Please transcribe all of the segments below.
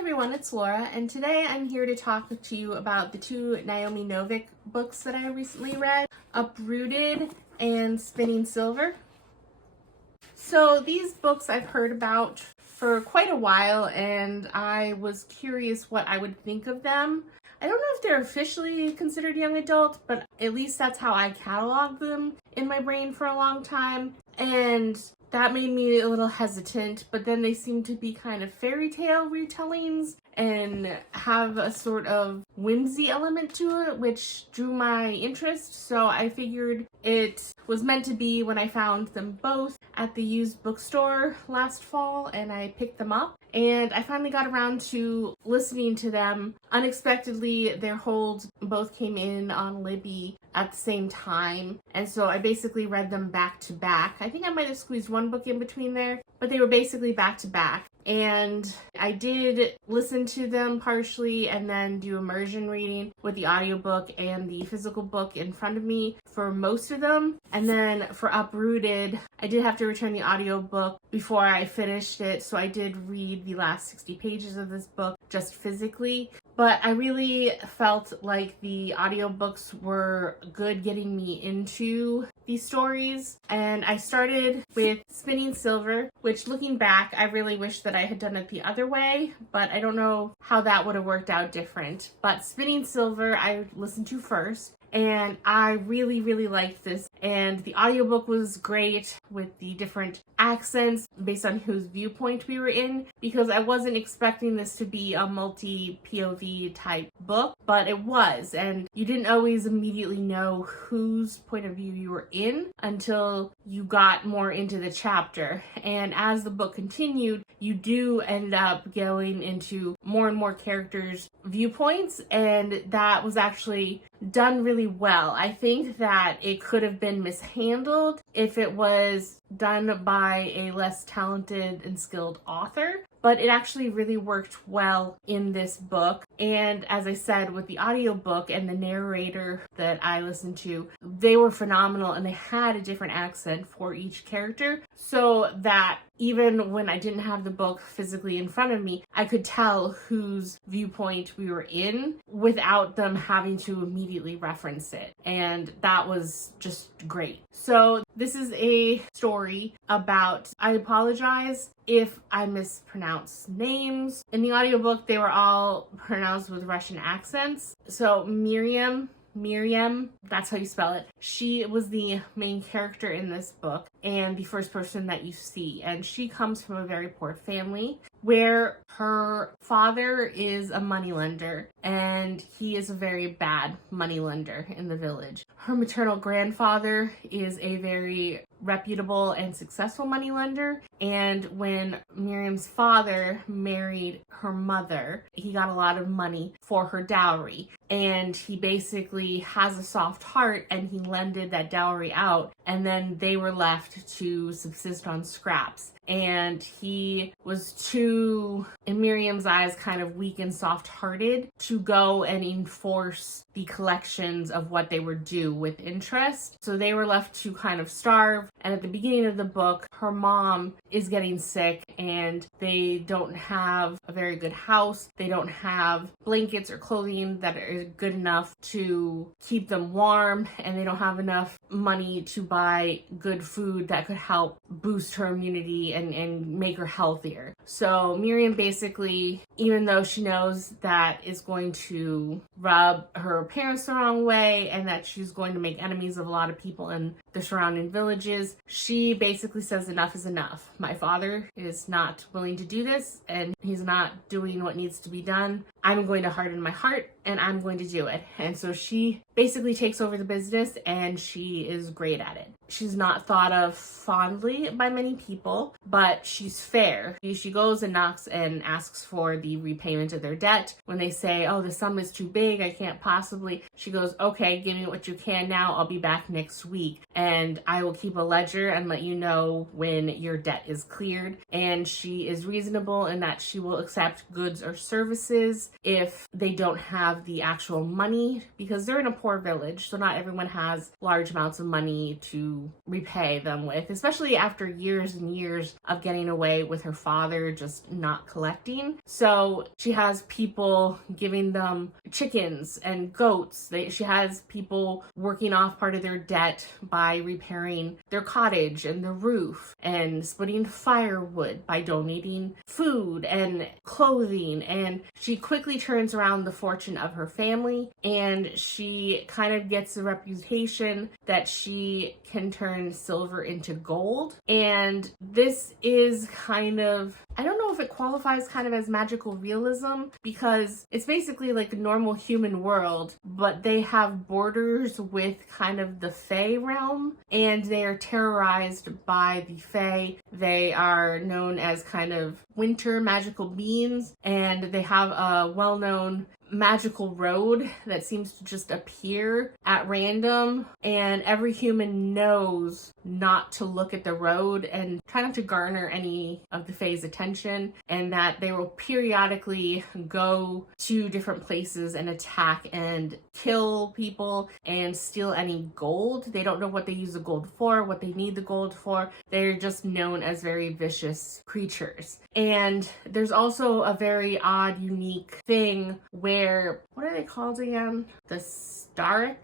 everyone, it's Laura, and today I'm here to talk to you about the two Naomi Novik books that I recently read, Uprooted and Spinning Silver. So these books I've heard about for quite a while, and I was curious what I would think of them. I don't know if they're officially considered young adult, but at least that's how I cataloged them in my brain for a long time. And that made me a little hesitant, but then they seem to be kind of fairy tale retellings and have a sort of whimsy element to it, which drew my interest. So I figured it was meant to be when I found them both at the used bookstore last fall, and I picked them up. And I finally got around to listening to them. Unexpectedly, their holds both came in on Libby at the same time. And so I basically read them back to back. I think I might have squeezed one book in between there, but they were basically back to back. And I did listen to them partially and then do immersion reading with the audiobook and the physical book in front of me for most of them. And then for Uprooted, I did have to return the audiobook before I finished it, so I did read the last 60 pages of this book just physically. But I really felt like the audiobooks were good getting me into these stories. And I started with Spinning Silver, which looking back, I really wish that I had done it the other way, but I don't know how that would have worked out different. But Spinning Silver, I listened to first. And I really liked this, and the audiobook was great with the different accents based on whose viewpoint we were in, because I wasn't expecting this to be a multi-POV type book, but it was, and you didn't always immediately know whose point of view you were in until you got more into the chapter. And as the book continued, you do end up going into more and more characters' viewpoints, and that was actually done really well. I think that it could have been mishandled if it was done by a less talented and skilled author, but it actually really worked well in this book. And as I said, with the audiobook and the narrator that I listened to, they were phenomenal, and they had a different accent for each character, so that even when I didn't have the book physically in front of me, I could tell whose viewpoint we were in without them having to immediately reference it. And that was just great. So this is a story about, I apologize if I mispronounce names. In the audiobook, they were all pronounced with Russian accents. So Miriam, that's how you spell it. She was the main character in this book and the first person that you see. And she comes from a very poor family where her father is a moneylender, and he is a very bad moneylender in the village. Her maternal grandfather is a very reputable and successful moneylender, and when Miriam's father married her mother, he got a lot of money for her dowry, and he basically has a soft heart, and he lended that dowry out, and then they were left to subsist on scraps. And he was too, in Miriam's eyes, kind of weak and soft-hearted to go and enforce the collections of what they were due with interest. So they were left to kind of starve. And at the beginning of the book, her mom is getting sick, and they don't have a very good house. They don't have blankets or clothing that are good enough to keep them warm, and they don't have enough money to buy good food that could help boost her immunity and make her healthier. So Miriam basically, even though she knows that is going to rub her parents the wrong way and that she's going to make enemies of a lot of people in the surrounding villages, she basically says enough is enough. My father is not willing to do this, and he's not doing what needs to be done. I'm going to harden my heart, and I'm going to do it. And so she basically takes over the business, and she is great at it. She's not thought of fondly by many people, but she's fair. She goes and knocks and asks for the repayment of their debt. When they say, oh, the sum is too big, I can't possibly, she goes, okay, give me what you can now. I'll be back next week, and I will keep a ledger and let you know when your debt is cleared. And she is reasonable in that she will accept goods or services if they don't have the actual money, because they're in a poor village, so not everyone has large amounts of money to to repay them with, especially after years and years of getting away with her father just not collecting. So she has people giving them chickens and goats. She has people working off part of their debt by repairing their cottage and the roof, and splitting firewood by donating food and clothing. And she quickly turns around the fortune of her family, and she kind of gets the reputation that she can turn silver into gold. And this is kind of, I don't know if it qualifies kind of as magical realism, because it's basically like a normal human world, but they have borders with kind of the Fae realm, and they are terrorized by the Fae. They are known as kind of winter magical beings, and they have a well-known magical road that seems to just appear at random, and every human knows not to look at the road and try not to garner any of the Fae's attention, and that they will periodically go to different places and attack and kill people and steal any gold. They don't know what they use the gold for, what they need the gold for. They're just known as very vicious creatures. And there's also a very odd, unique thing where, what are they called again? The Starrick?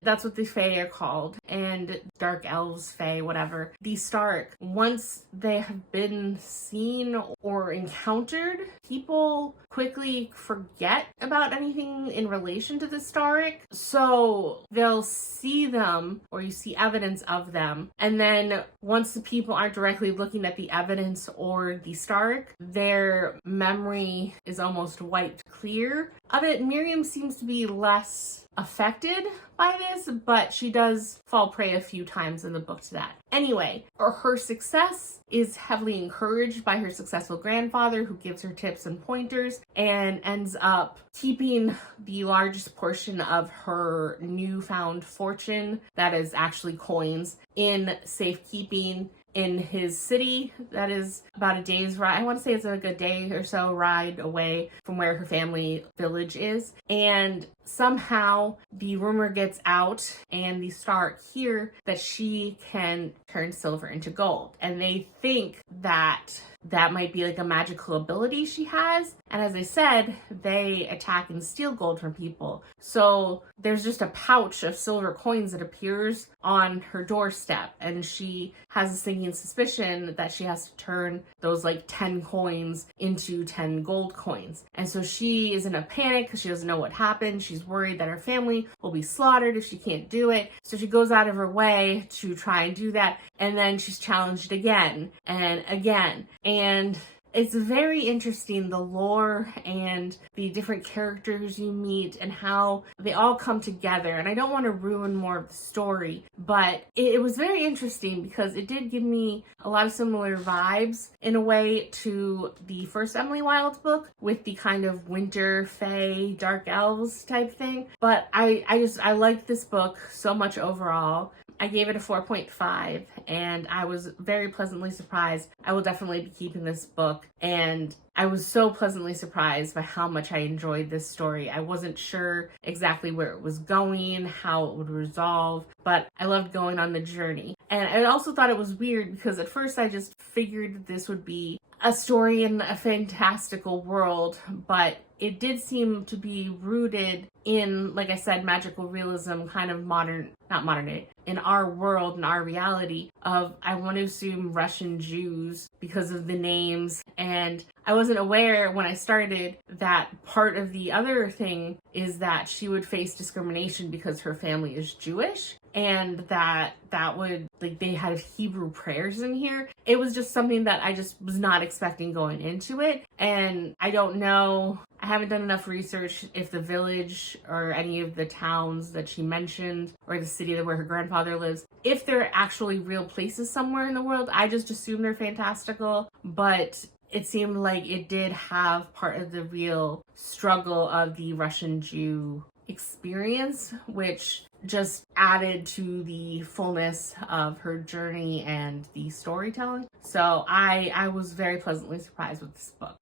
That's what the Fae are called. And dark elves, Fae, whatever. The Starrick, once they have been seen or encountered, people quickly forget about anything in relation to the Starrick. So they'll see them, or you see evidence of them, and then once the people aren't directly looking at the evidence or the Starrick, their memory is almost wiped clear of it. Miriam seems to be less affected by this, but she does fall prey a few times in the book to that. Anyway, her success is heavily encouraged by her successful grandfather, who gives her tips and pointers, and ends up keeping the largest portion of her newfound fortune, that is actually coins, in safekeeping in his city. That is about a day's ride. I want to say it's like a day or so ride away from where her family village is. And somehow the rumor gets out, and the Stark hear that she can turn silver into gold. And they think that that might be like a magical ability she has. And as I said, they attack and steal gold from people. So there's just a pouch of silver coins that appears on her doorstep, and she has a sinking suspicion that she has to turn those like 10 coins into 10 gold coins. And so she is in a panic because she doesn't know what happened. She's worried that her family will be slaughtered if she can't do it. So she goes out of her way to try and do that. And then she's challenged again and again. And it's very interesting, the lore and the different characters you meet and how they all come together. And I don't want to ruin more of the story, but it was very interesting because it did give me a lot of similar vibes in a way to the first Emily Wilde book, with the kind of winter, fae, dark elves type thing. But I liked this book so much overall. I gave it a 4.5, and I was very pleasantly surprised. I will definitely be keeping this book, and I was so pleasantly surprised by how much I enjoyed this story. I wasn't sure exactly where it was going, how it would resolve, but I loved going on the journey. And I also thought it was weird because at first I just figured this would be a story in a fantastical world, but it did seem to be rooted in, like I said, magical realism, kind of not modern day, in our world, in our reality of, I want to assume, Russian Jews because of the names. And I wasn't aware when I started that part of the other thing is that she would face discrimination because her family is Jewish, and that would, like, they had Hebrew prayers in here. It was just something that I just was not expecting going into it. And I don't know, I haven't done enough research if the village or any of the towns that she mentioned, or the city where her grandfather lives, if they're actually real places somewhere in the world. I just assume they're fantastical, but it seemed like it did have part of the real struggle of the Russian Jew experience, which just added to the fullness of her journey and the storytelling. So I was very pleasantly surprised with this book.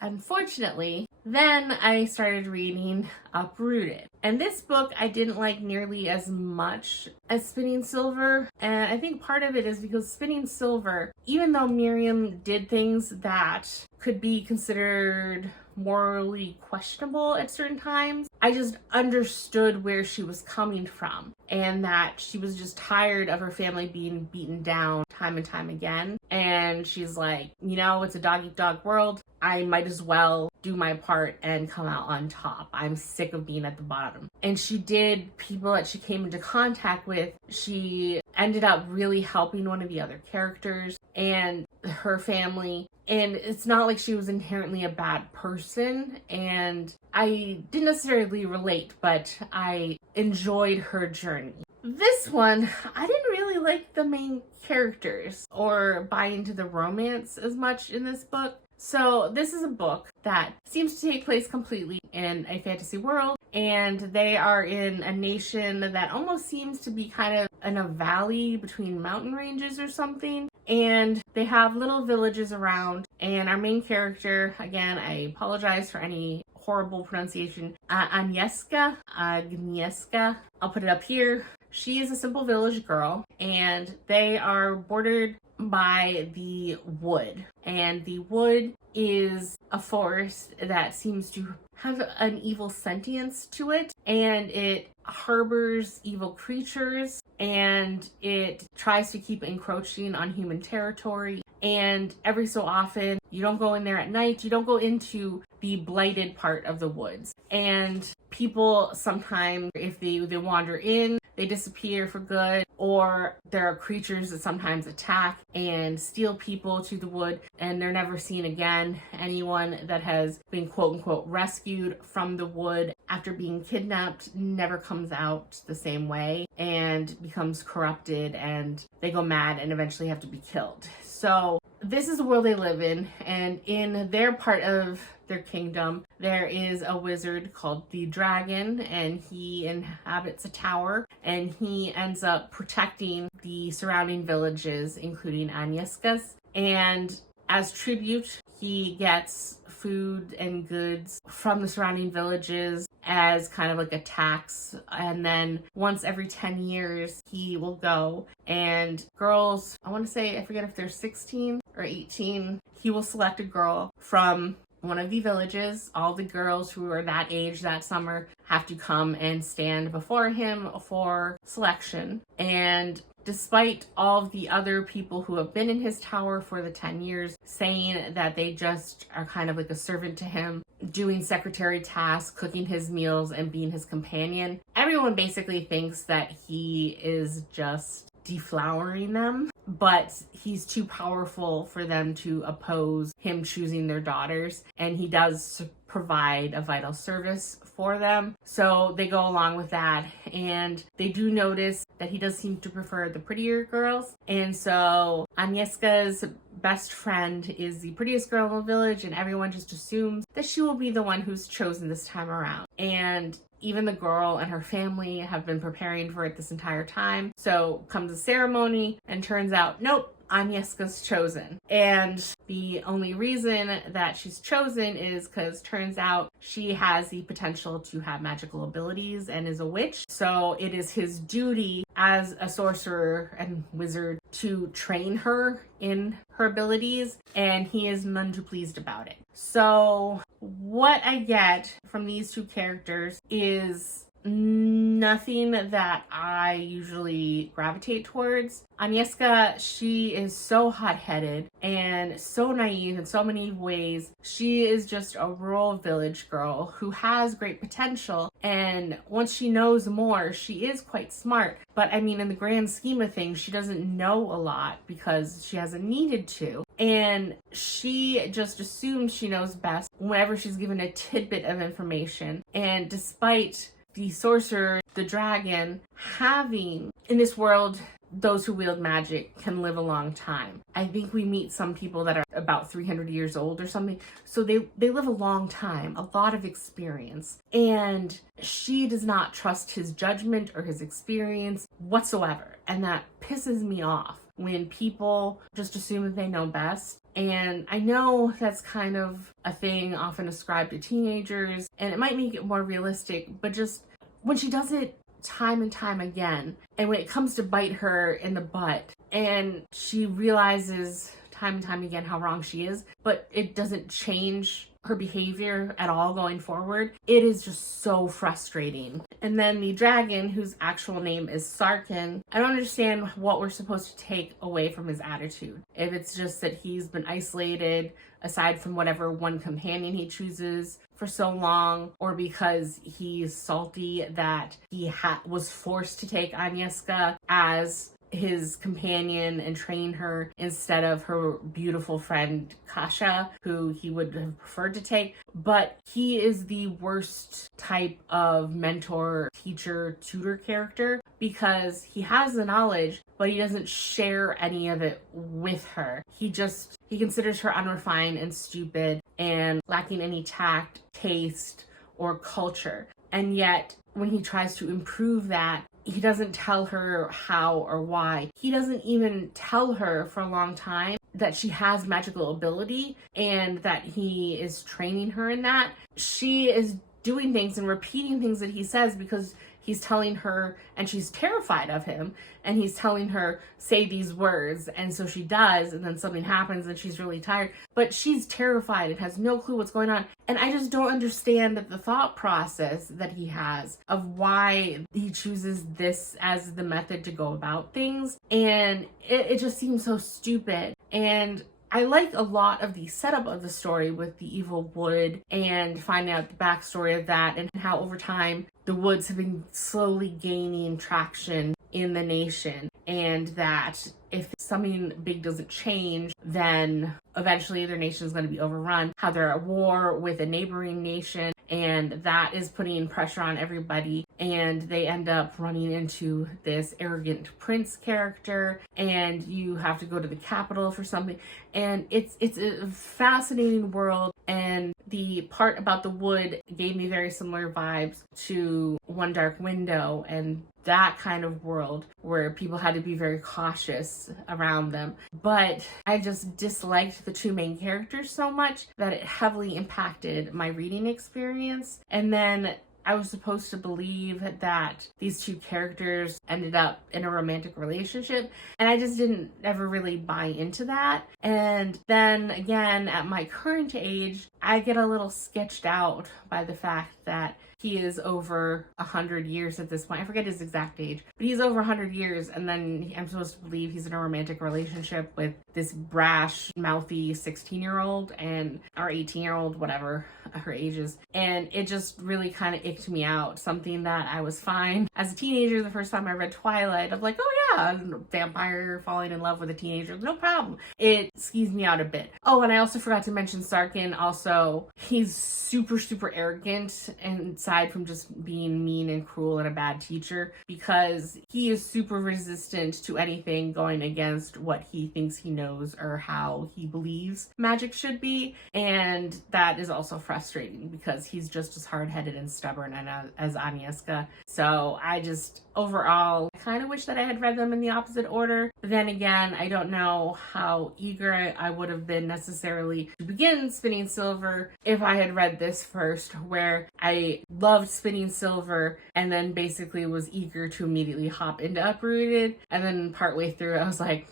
Unfortunately, Then I started reading Uprooted. And this book I didn't like nearly as much as Spinning Silver. And I think part of it is because Spinning Silver, even though Miriam did things that could be considered morally questionable at certain times, I just understood where she was coming from, and that she was just tired of her family being beaten down time and time again. And she's like, you know, it's a dog eat dog world. I might as well do my part and come out on top. I'm sick of being at the bottom. And she did people that she came into contact with. She ended up really helping one of the other characters and her family. And it's not like she was inherently a bad person. And I didn't necessarily relate, but I enjoyed her journey. This one, I didn't really like the main characters or buy into the romance as much in this book. So this is a book that seems to take place completely in a fantasy world, and they are in a nation that almost seems to be kind of in a valley between mountain ranges or something. And they have little villages around, and our main character, again, I apologize for any horrible pronunciation, Agnieszka, I'll put it up here. She is a simple village girl, and they are bordered by the wood. And the wood is a forest that seems to have an evil sentience to it, and it harbors evil creatures, and it tries to keep encroaching on human territory. And every so often, you don't go in there at night, you don't go into the blighted part of the woods. And people sometimes, if they wander in, they disappear for good, or there are creatures that sometimes attack and steal people to the wood, and they're never seen again. Anyone that has been quote unquote rescued from the wood after being kidnapped never comes out the same way and becomes corrupted, and they go mad and eventually have to be killed. So this is the world they live in, and in their part of their kingdom, there is a wizard called the Dragon, and he inhabits a tower, and he ends up protecting the surrounding villages, including Agnieszka's. And as tribute, he gets food and goods from the surrounding villages as kind of like a tax. And then once every 10 years, he will go, and girls, I want to say, I forget if they're 16 or 18, he will select a girl from one of the villages. All the girls who are that age that summer have to come and stand before him for selection. And despite all of the other people who have been in his tower for the 10 years saying that they just are kind of like a servant to him, doing secretary tasks, cooking his meals, and being his companion, everyone basically thinks that he is just deflowering them, but he's too powerful for them to oppose him choosing their daughters, and he does provide a vital service for them. So they go along with that, and they do notice that he does seem to prefer the prettier girls. And so Agnieszka's best friend is the prettiest girl in the village, and everyone just assumes that she will be the one who's chosen this time around. And even the girl and her family have been preparing for it this entire time. So comes the ceremony, and turns out, nope, Agnieszka's chosen. And the only reason that she's chosen is because turns out she has the potential to have magical abilities and is a witch. So it is his duty as a sorcerer and wizard to train her in her abilities, and he is none too pleased about it. So what I get from these two characters is nothing that I usually gravitate towards. Agnieszka, she is so hot-headed and so naive in so many ways. She is just a rural village girl who has great potential, and once she knows more, she is quite smart. But I mean, in the grand scheme of things, she doesn't know a lot because she hasn't needed to. And she just assumes she knows best whenever she's given a tidbit of information. And despite the sorcerer, the dragon, having in this world, those who wield magic can live a long time. I think we meet some people that are about 300 years old or something. So they live a long time, a lot of experience. And she does not trust his judgment or his experience whatsoever. And that pisses me off when people just assume that they know best. And I know that's kind of a thing often ascribed to teenagers, and it might make it more realistic, but just when she does it time and time again, and when it comes to bite her in the butt, and she realizes time and time again how wrong she is, but it doesn't change her behavior at all going forward, it is just so frustrating. And then the dragon, whose actual name is Sarkin, I don't understand what we're supposed to take away from his attitude. If it's just that he's been isolated aside from whatever one companion he chooses for so long, or because he's salty that he was forced to take Agnieszka as his companion and train her instead of her beautiful friend Kasia, who he would have preferred to take. But he is the worst type of mentor, teacher, tutor character, because he has the knowledge, but he doesn't share any of it with her. He considers her unrefined and stupid and lacking any tact, taste, or culture. And yet, when he tries to improve that, he doesn't tell her how or why. He doesn't even tell her for a long time that she has magical ability and that he is training her in that. She is doing things and repeating things that he says because he's telling her, and she's terrified of him, and he's telling her, say these words, and so she does, and then something happens and she's really tired, but she's terrified and has no clue what's going on. And I just don't understand the thought process that he has of why he chooses this as the method to go about things, and it just seems so stupid. And I like a lot of the setup of the story with the evil wood and finding out the backstory of that and how over time the woods have been slowly gaining traction in the nation, and that if something big doesn't change, then eventually their nation is going to be overrun, how they're at war with a neighboring nation, and that is putting pressure on everybody, and they end up running into this arrogant prince character, and you have to go to the capital for something, and it's a fascinating world. And the part about the wood gave me very similar vibes to One Dark Window and that kind of world where people had to be very cautious around them. But I just disliked the two main characters so much that it heavily impacted my reading experience. And then I was supposed to believe that these two characters ended up in a romantic relationship, and I just didn't ever really buy into that. And then again, at my current age, I get a little sketched out by the fact that he is over 100 years at this point. I forget his exact age, but he's over 100 years, and then I'm supposed to believe he's in a romantic relationship with this brash, mouthy 16-year-old and or 18-year-old, whatever her age is. And it just really kind of icked me out. Something that I was fine as a teenager. The first time I read Twilight, I'm like, oh yeah, vampire falling in love with a teenager, no problem. It skews me out a bit. Oh, and I also forgot to mention Sarkin. Also, he's super, super arrogant, and aside from just being mean and cruel and a bad teacher, because he is super resistant to anything going against what he thinks he knows or how he believes magic should be. And that is also frustrating because he's just as hard-headed and stubborn as Agnieszka. So I just, overall, I kind of wish that I had read them in the opposite order. But then again, I don't know how eager I would have been necessarily to begin Spinning Silver if I had read this first, where I loved Spinning Silver and then basically was eager to immediately hop into Uprooted. And then partway through, I was like,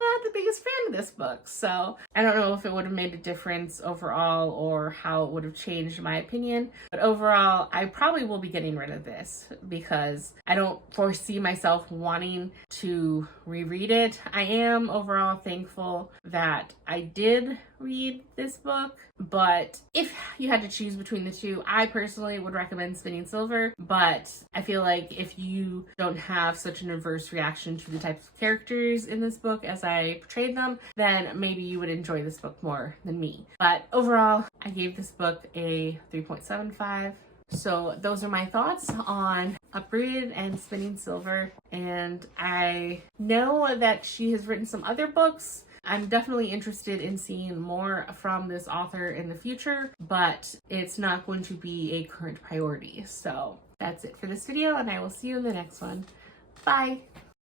not the biggest fan of this book. So I don't know if it would have made a difference overall or how it would have changed my opinion. But overall, I probably will be getting rid of this because I don't foresee myself wanting to reread it. I am overall thankful that I did read this book, but if you had to choose between the two, I personally would recommend Spinning Silver. But I feel like if you don't have such an adverse reaction to the types of characters in this book as I portrayed them, then maybe you would enjoy this book more than me. But overall, I gave this book a 3.75. So those are my thoughts on Uprooted and Spinning Silver. And I know that she has written some other books. I'm definitely interested in seeing more from this author in the future, but it's not going to be a current priority. So that's it for this video, and I will see you in the next one. Bye!